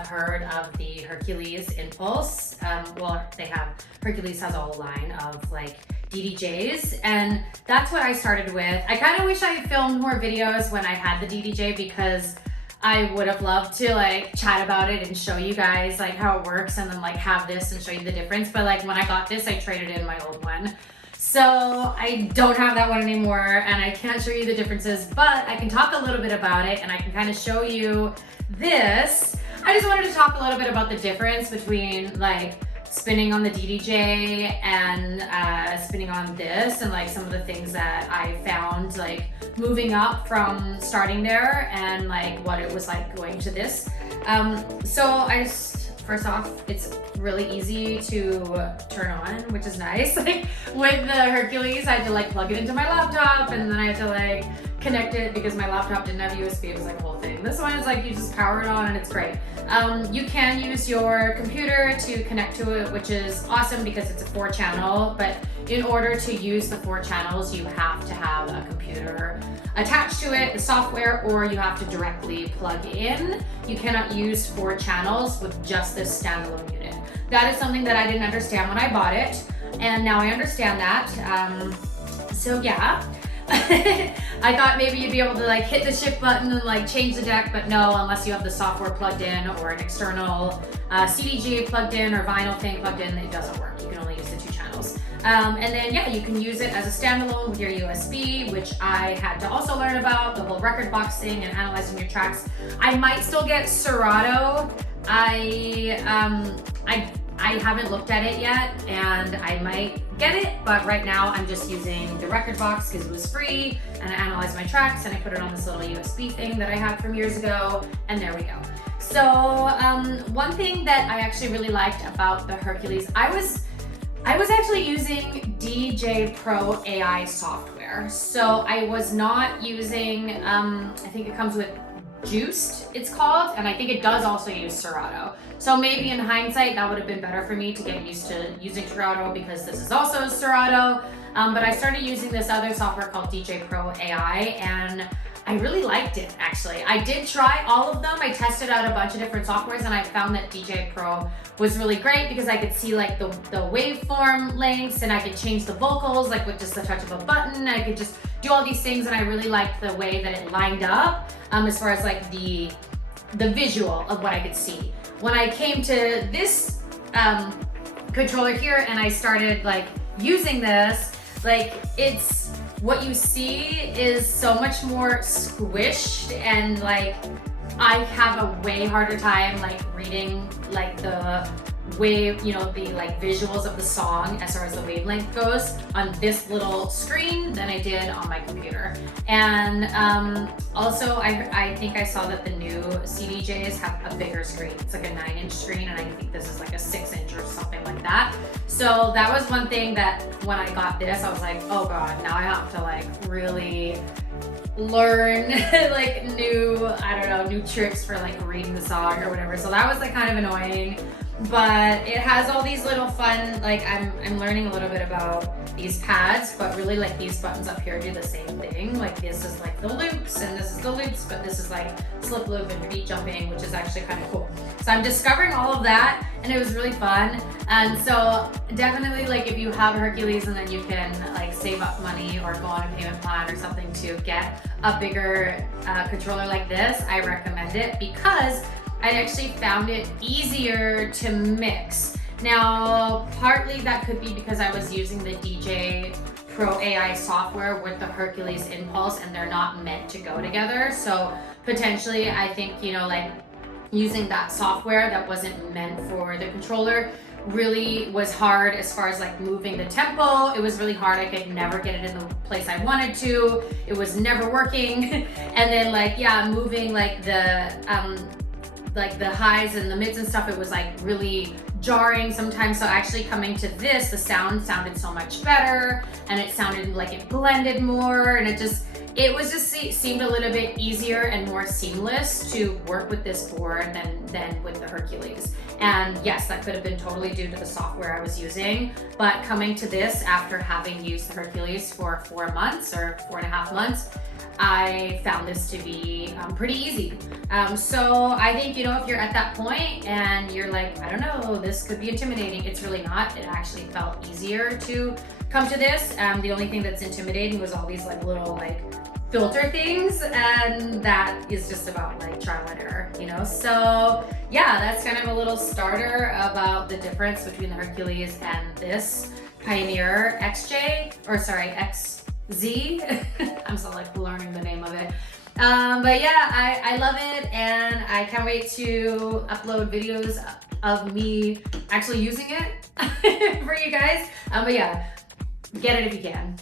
have heard of the Hercules Impulse. Well, Hercules has a whole line of like DDJs, and that's what I started with. I kind of wish I filmed more videos when I had the DDJ, because I would have loved to like chat about it and show you guys like how it works, and then like have this and show you the difference. But like when I got this, I traded in my old one. So I don't have that one anymore, and I can't show you the differences, but I can talk a little bit about it, and I can kind of show you this. I just wanted to talk a little bit about the difference between like spinning on the DDJ and spinning on this, and like some of the things that I found like moving up from starting there, and like what it was like going to this. First off, it's really easy to turn on, which is nice. Like with the Hercules, I had to like plug it into my laptop, and then I had to like connect it because my laptop didn't have USB. It was like a whole thing. This one is like you just power it on and it's great. You can use your computer to connect to it, which is awesome because it's a 4-channel, but in order to use the 4 channels, you have to have a computer attached to it, the software, or you have to directly plug in. You cannot use 4 channels with just this standalone unit. That is something that I didn't understand when I bought it, and now I understand that. So yeah. I thought maybe you'd be able to like hit the shift button and like change the deck, but no, unless you have the software plugged in or an external CDJ plugged in or vinyl thing plugged in, it doesn't work. You can only use the 2 channels. And then yeah, you can use it as a standalone with your USB, which I had to also learn about, the whole record box thing and analyzing your tracks. I might still get Serato. I haven't looked at it yet, and I might get it, but right now I'm just using the record box because it was free, and I analyzed my tracks and I put it on this little USB thing that I had from years ago, and there we go. So one thing that I actually really liked about the Hercules, I was actually using DJ Pro AI software. So I was not using, I think it comes with Juiced, it's called, and I think it does also use Serato. So maybe in hindsight, that would have been better for me to get used to using Serato, because this is also Serato. But I started using this other software called DJ Pro AI, and I really liked it, actually. I did try all of them. I tested out a bunch of different softwares, and I found that DJ Pro was really great because I could see like the waveform lengths, and I could change the vocals like with just the touch of a button. I could just do all these things, and I really liked the way that it lined up as far as like the visual of what I could see. When I came to this controller here and I started like using this, like it's, what you see is so much more squished, and like I have a way harder time like reading like the wave, you know, the like visuals of the song as far as the wavelength goes on this little screen than I did on my computer. And also I think I saw that the new CDJs have a bigger screen. It's like a 9-inch screen, and I think this is like a 6-inch or something like that. So that was one thing that when I got this, I was like, oh god, now I have to like really learn like new tricks for like reading the song or whatever. So that was like kind of annoying. But it has all these little fun, like I'm learning a little bit about these pads, but really like these buttons up here do the same thing. Like this is like the loops, and this is the loops, but this is like slip loop and beat jumping, which is actually kind of cool. So I'm discovering all of that, and it was really fun. And so definitely like if you have a Hercules and then you can like save up money or go on a payment plan or something to get a bigger controller like this, I recommend it, because I actually found it easier to mix. Now, partly that could be because I was using the DJ Pro AI software with the Hercules Impulse, and they're not meant to go together. So potentially, I think, you know, like using that software that wasn't meant for the controller really was hard as far as like moving the tempo. It was really hard. I could never get it in the place I wanted to. It was never working. And then like, yeah, moving like the highs and the mids and stuff, it was like really jarring sometimes. So actually coming to this, the sound sounded so much better, and it sounded like it blended more, and it was just seemed a little bit easier and more seamless to work with this board than with the Hercules. And yes, that could have been totally due to the software I was using, but coming to this after having used the Hercules for 4 months or 4.5 months, I found this to be pretty easy. So I think, you know, if you're at that point and you're like, I don't know, this could be intimidating, it's really not. It actually felt easier to come to this. The only thing that's intimidating was all these like little like filter things, and that is just about like trial and error, you know? So yeah, that's kind of a little starter about the difference between the Hercules and this Pioneer XJ, or sorry, XZ. I'm still like learning the name of it. But yeah, I love it, and I can't wait to upload videos of me actually using it for you guys. But yeah, get it if you can.